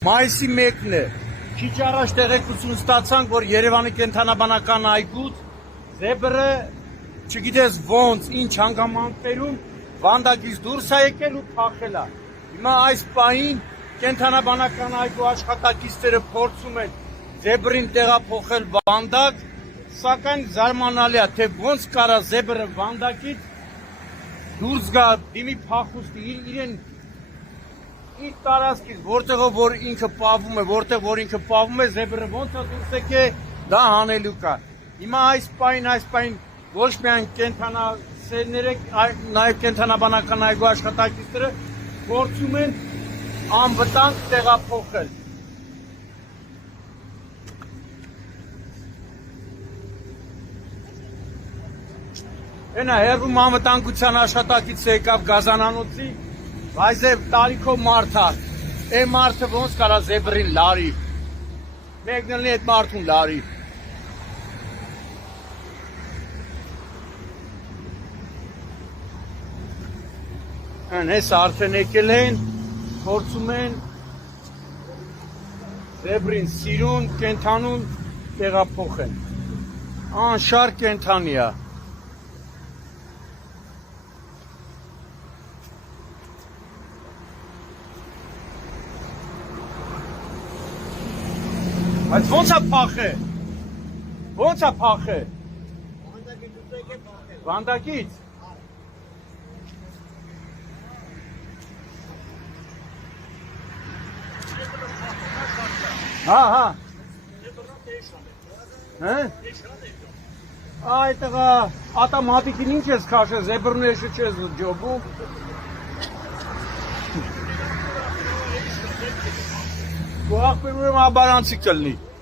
Մայիսի 1-ն է, քիչ առաջ տեղեկություն ստացանք, որ Երևանի կենդանաբանական այգուց զեբրը չգիտես ոնց, ինչ հանգամանքներում վանդակից դուրս է եկել ու փախել է։ Հիմա այս պահին կենդանաբանական այգու աշխատակիցները փորձում են զեբրին տեղափոխել վանդակ, սակայն զարմանալի է, թե ոնց կարա զեբրը վանդակից դուրս գա, դիմի փախուստի իրեն իր տարածքից, որտեղով որ ինքը պահվում է, որտեղ որ ինքը պահվում է, զեբրը ոնց է դուրս եկել, դա հանելուկ է։ Հիմա այս պահին ոչ միայն կենդանասերները, նաև կենդանաբանական այգու աշխատակիցները փորձում են անվտանգ տեղափոխել։ Այնա հեռվում անվտանգության աշխատակիցը եկավ գազանանոցի, բայց է տարիքով մարդ է, է մարդը ոնց կարա զեբրին լարի, մեկն էլ այդ մարդուն լարի։ Այս արդեն եկել են, փորձում են զեբրին սիրուն, կենդանուն տեղափոխեն, անշարժ կենդանի է։ Բայց ոնց է փախել, ոնց է փախել, վանդակից, հա, այդտեղա ատամատիկին ինչ ես քաշել, զեբրն էշը չես ջոբում, ու աղբերում եմ աբարանցիկ կլնի։